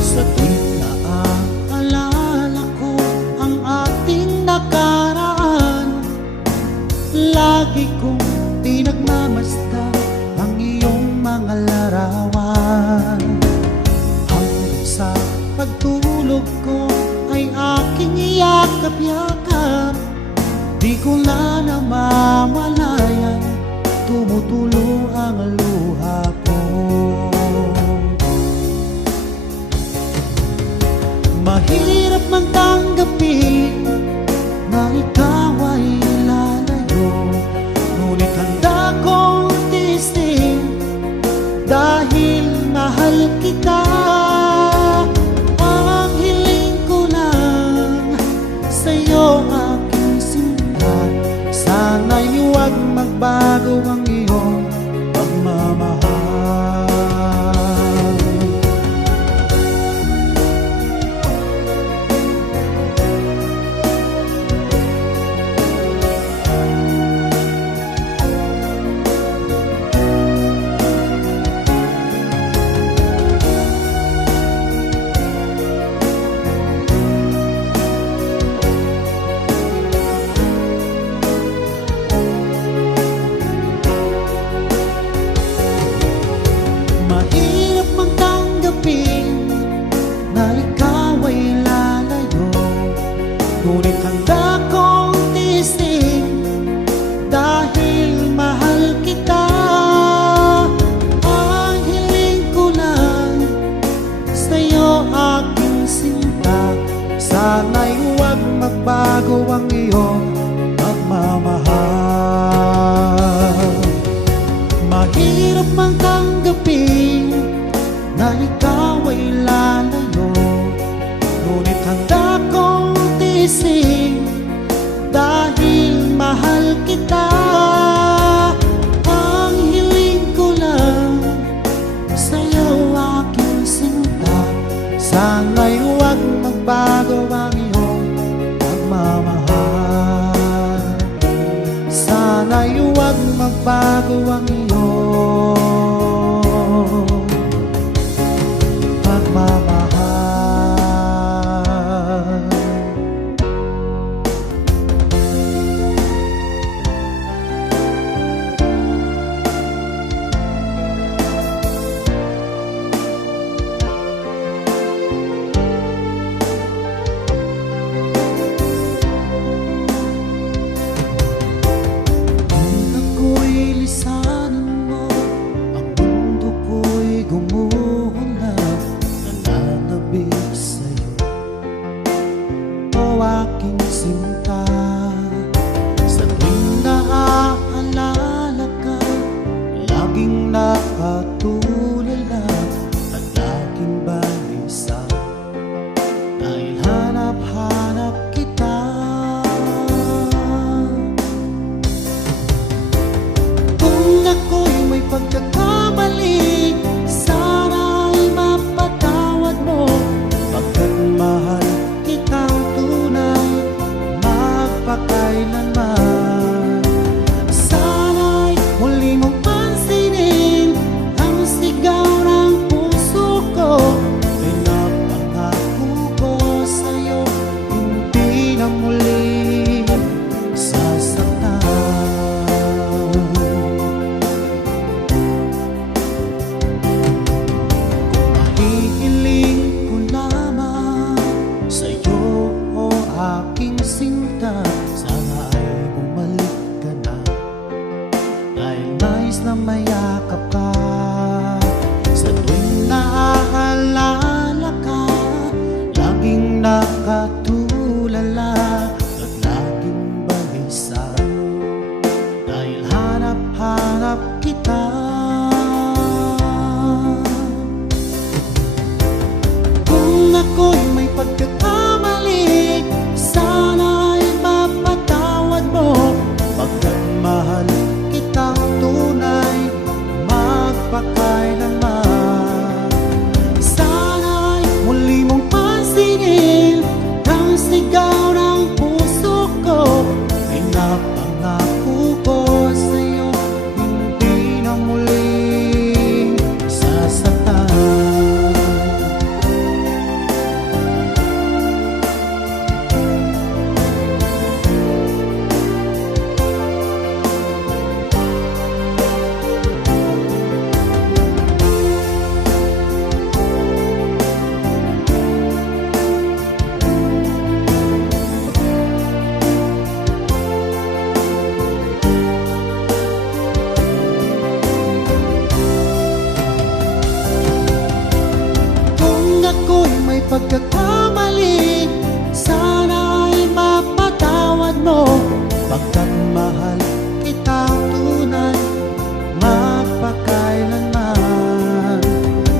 Sa tuwing naaalala ko ang ating nakaraan, lagi pagmamasdan ang iyong mga larawan. Hanggang sa pagtulog ko ay aking iyakap-yakap, di ko na namamalayan, tumutulo ang luha ko. Mahirap mang tanggapin na ikaw ay lalayo, ngunit handa kong tiisin dahil mahal kita. Ang hiling ko lang sa'yo, aking sinta, sana'y huwag magbago ang iyong pagmamahal. Mahirap mang tanggapin na ikaw ay lalayo, ngunit handa kong tiisin dahil mahal kita. Ang hiling ko lang sa'yo, aking sinta, sana'y huwag magbago ang iyong pagmamahal. Mahirap mang tanggapin na ikaw ay lalayo, ngunit handa kong tiisin dahil mahal kita. Ang hiling ko lang sa'yo, aking sinta, sana'y huwag magbago ang iyong pagmamahal. Sana'y huwag magbago ang iyong pagmamahal. Kung ako'y lisanin mo, ang mundo ko'y gumuhulap, nananabik sa'yo, o aking sinta. Sa tuwing naaalala ka, laging nakatulala at laging balisa, dahil hanap-hanap kita. Kung ako'y may pagkakamali, sana'y mapatawad mo, pagkat mahal kitang tunay, magpakailanman. Sana'y muli mong pansinin ang sigaw ng puso ko, pinapangako ko sa'yo, hindi na muli sasaktan. Mahihiling ko lamang sa'yo, o aking sinta, sana ay bumalik ka na, dahil nais na mayakap ka. Sa tuwing naaalala ka, laging nakatulala at laging balisa, dahil hanap-hanap kita. Kung ako'y may pagkakamali, sana'y mapatawad mo, pagkat mahal kitang tunay, magpakailanman. Sana'y muli mong pansinin ang sigaw ng puso ko, pinapangako ko sa'yo, hindi na muling sasaktan. pagkakamali, sana'y mapatawad mo. Pagkat mahal kitang tunay, magpakailanman.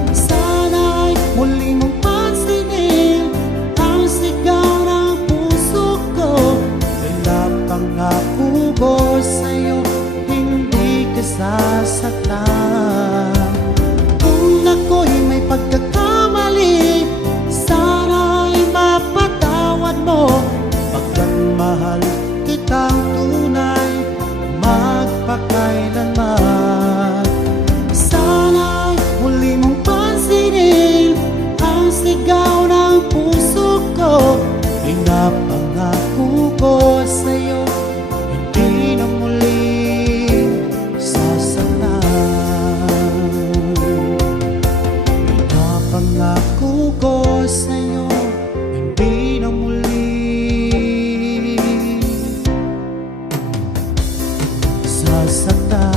Sana'y muli mong pansinin ang sigaw ng puso ko. Kaya pangako ko sa'yo, hindi ka sasaktan. Kung ako'y may pagkakamali, sana'y mapatawad mo. Pagkat mahal kitang tunay, magpakailanman. Sana'y muli mong pansinin ang sigaw ng puso ko. Pinapangako ko sa'yo, hindi na muli sasaktan. Pinapangako ko sa'yo, hindi na muli sasaktan.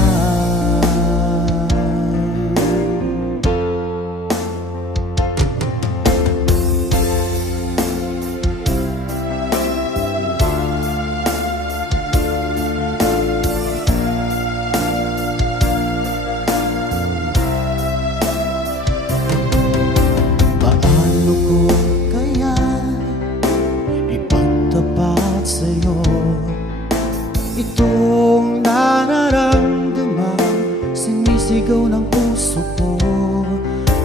Paano ko kaya ipagtapat sa'yo itong nararamdaman, sinisigaw ng puso ko.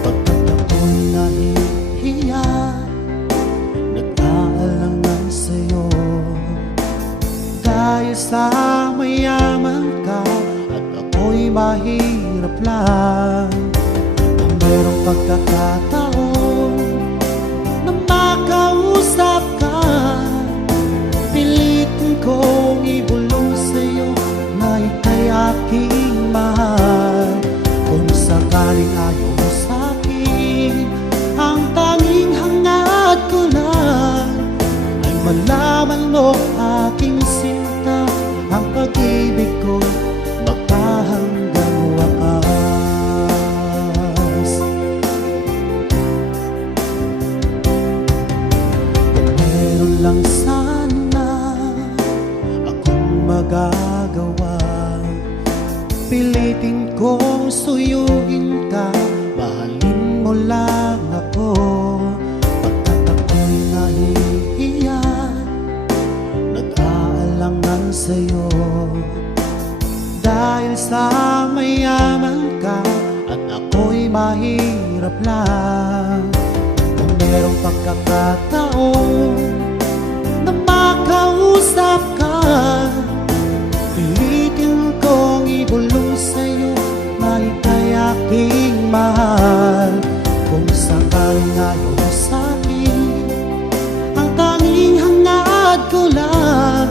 Pagkat ako'y nahihiya, nag-aalangan sa'yo. Dahil sa mayaman ka at ako'y mahirap lang. Kung merong pagkakataon na makausap ka, pilitin kong ibulong sa'yo na ika'y aking mahal. Kung sakaling ayaw mo sa'kin, ang tanging hangad ko lang ay malaman mo aking sinta, ang pag-ibig ko magpahanggang wakas. Kung meron lang sana akong magagawa, pilitin kong suyuin ka, mahalin mo lang ako. Pagkat ako'y nahihiya, nag-aalangan sa'yo. Dahil sa mayaman ka at ako'y mahirap lang. Kung merong pagkakataon na makausap ka, pilitin kong ibulong sa'yo na ika'y aking mahal. Kung sakaling ayaw mo sa'kin, ang tanging hangad ko lang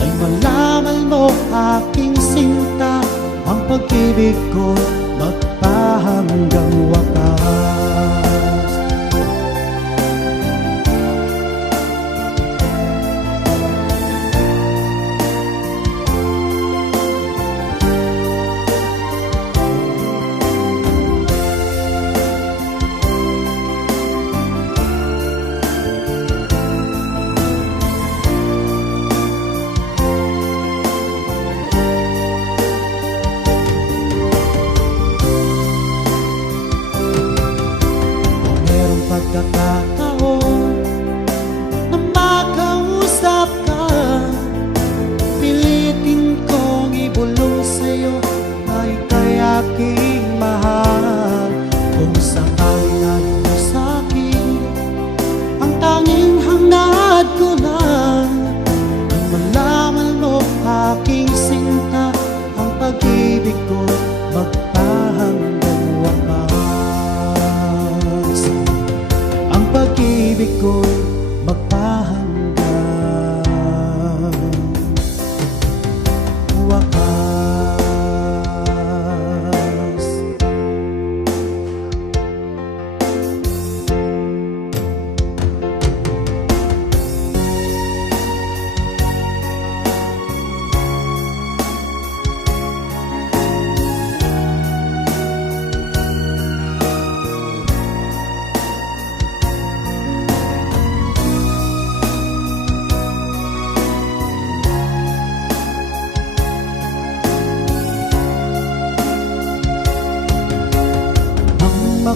ay malaman mo aking sinta, ang pag-ibig ko magpahanggang wakas. Pagkakataon na makausap ka, pilitin kong ibulong sa'yo na ika'y aking mahal. Kung sakaling ayaw mo sa'kin, ang tanging hangad ko lang ay malaman mo aking sinta, ang pag-ibig ko magpahanggang wakas. Ang pag-ibig ko magpahanggang wakas.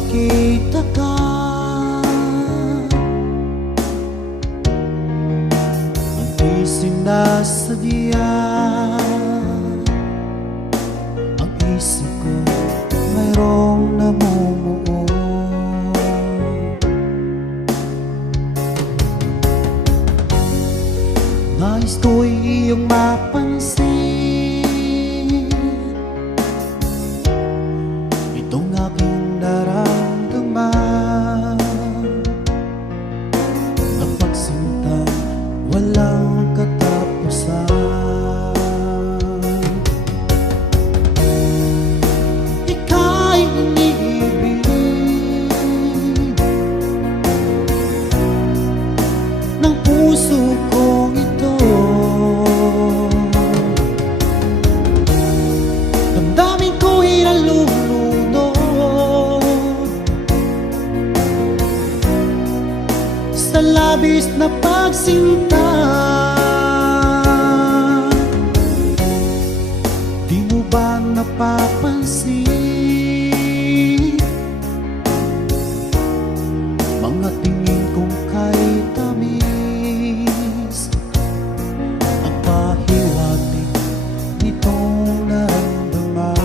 makita ka, ang di sinasadya. Ang isip ko mayroong namumuo. Nais ko'y iyong mapansin itong aking nararamdaman na pagsintang walang katapusan. Ika'y iniibig ng puso kong ito. Damdamin ko'y nalulunod sa labis na pagsinta. Di mo ba napapansin mga tingin kong kay tamis at pahiwatig nitong naramdaman?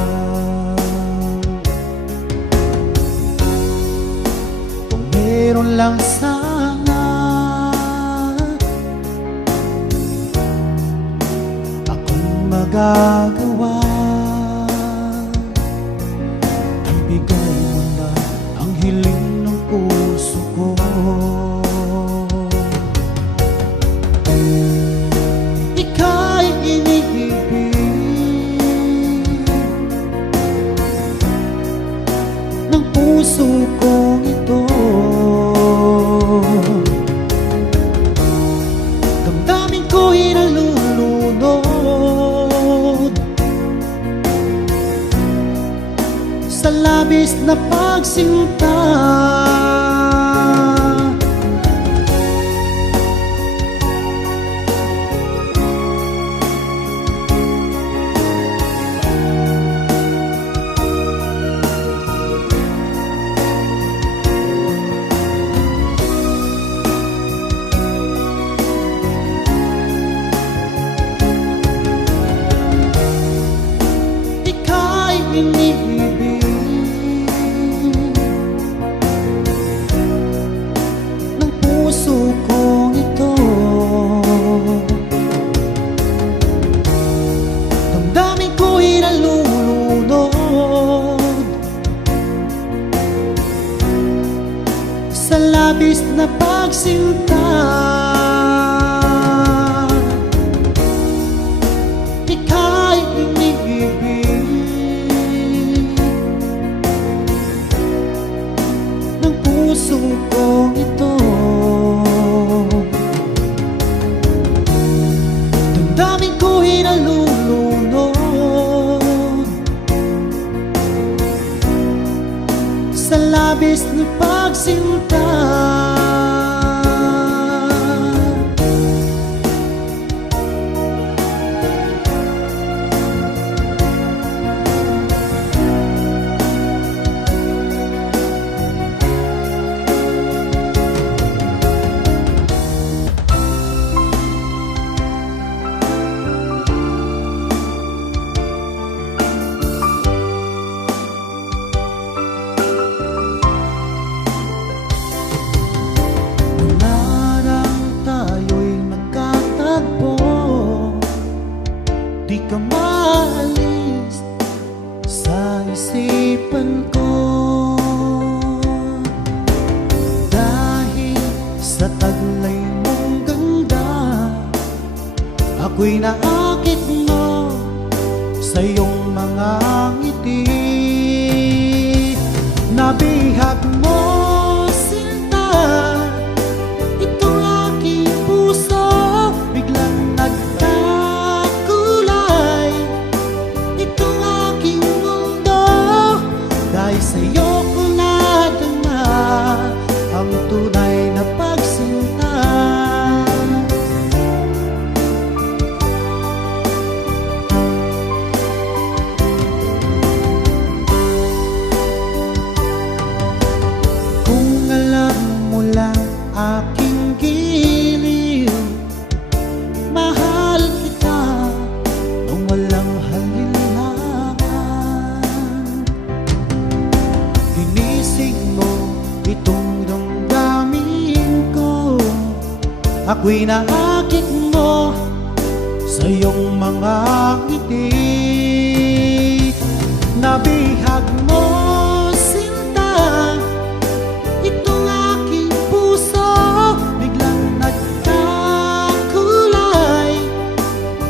Kung meron lang sana akong magagawa, ibigay mo na ang hiling ng puso ko. Ika'y iniibig ng puso kong ito. Damdamin ko'y nalulunod sa labis na pagsinta. Ika'y iniibig ng puso kong ito. Damdamin ko'y nalulunod sa labis na pagsinta. Ika'y iniibig ng puso kong ito. Damdamin ko'y nalulunod sa labis na pagsinta. Di ka maalis sa isipan ko, dahil sa taglay mong ganda ako'y naakit mo sa iyong mga ngiti. Nabihag mo sinta itong aking puso, biglang nagkakulay itong aking mundo. Dahil sa'yo ko nadama ang tunay na pagsinta. Ako'y naakit mo sa iyong mga ngiti. Nabihag mo, sinta, itong aking puso. Biglang nagkakulay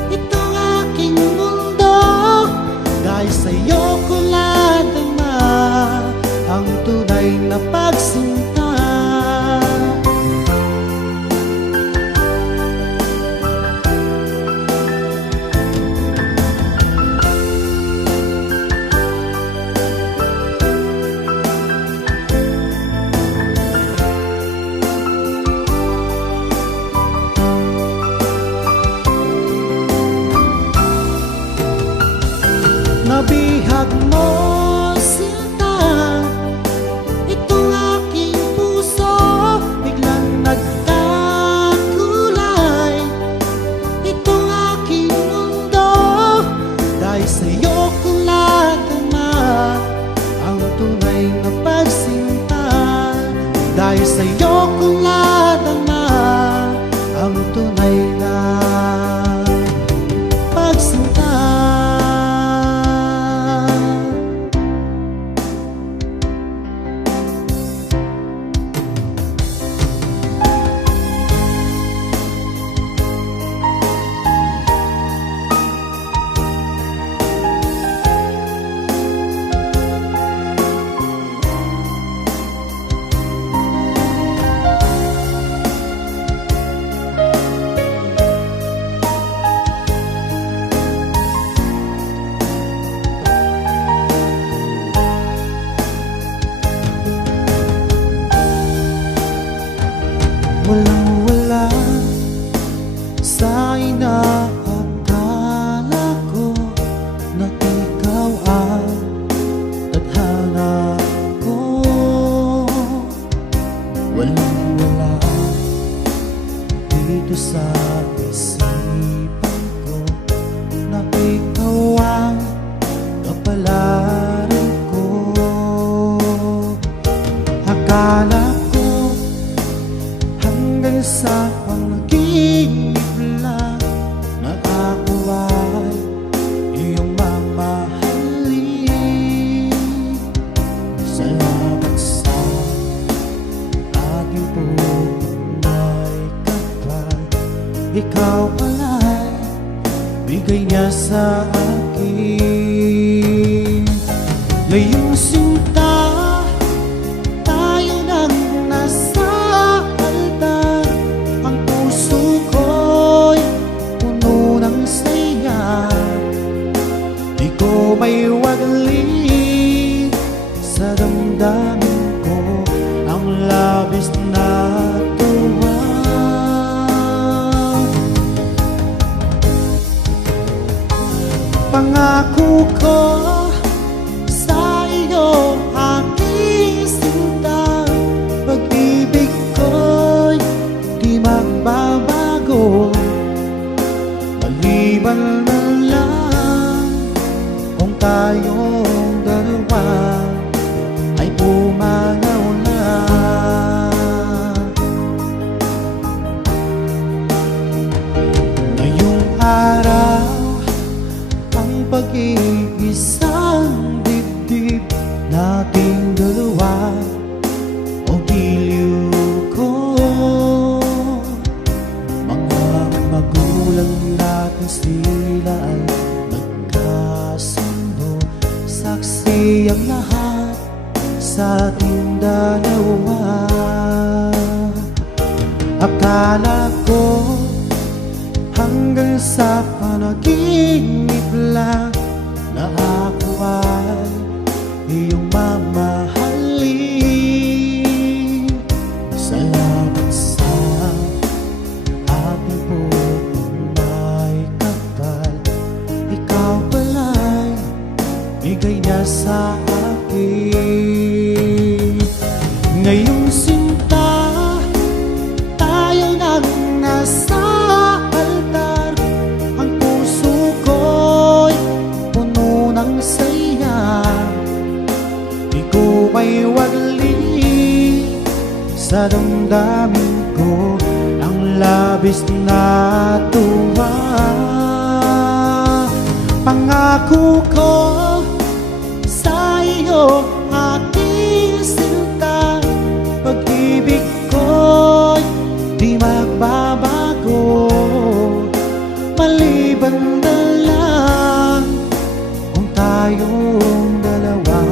itong aking mundo. Dahil sa'yo ko nadama ang tunay na pagsinta. Nabihag mo, sinta, itong aking puso. Biglang nagkakulay itong aking mundo. Dahil sa'yo ko nadama ang tunay na pagsinta. Dahil sa'yo ko nadama ang tunay na pagsinta. Walang-wala sa inaakala ko na ikaw ang tadhana ko. Walang-wala dito sa isipan ko na ikaw ang kapalaran ko. Akala hanggang sa panaginip lang na ako ay iyong mamahalin. Salamat sa aking pumunay kapag ikaw pala'y bigay niya sa akin. Ngayong sinta, tayo nang nasa altar. Ang puso ko'y puno ng saya. Di ko may wagli sa damdamin ko ang labis na tuwa. Pangako ko sa iyo, aking sinta, pag-ibig ko'y di magbabago. Maliban na lang kung tayong dalawa ay pumanaw na. Ngayong araw, ang pag-iisang dibdib nating dalawa o giliw ko. Mga magulang natin sila ay nagkasundo. Saksi ang lahat sa ating dalawa. Akala ko hanggang sa panaginip lang na ako ay iyong mamahalin. Salamat sa ating pumunay kapal. Ikaw pala'y bigay niya sa akin. Ngayong sinta, tayo nang nasa altar. Ang puso ko'y puno ng saya. Di ko may wagli sa damdamin ko ang labis na tuwa. Pangako ko sa iyo, aking sinta, pag-ibig ko'y di magbabago, maliban na lang kung tayong dalawa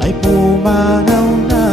ay pumanaw na.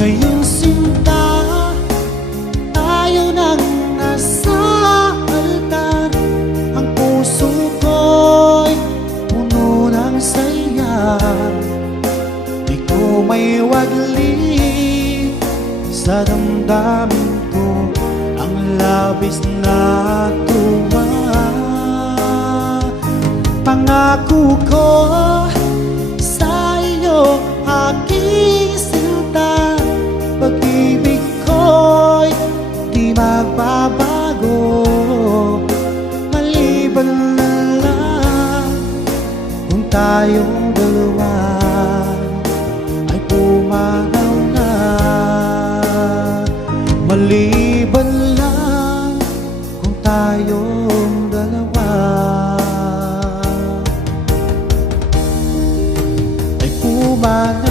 Ngayong sinta, tayo nang nasa altar. Ang puso ko'y puno ng saya. Di ko may wadli sa damdamin ko ang labis na tuwa. Pangako ko sa iyo, aking sinta, pag-ibig ko'y di magbabago, maliban na lang kung tayong dalawa ay pumanaw na. Maliban lang kung tayong dalawa ay pumanaw.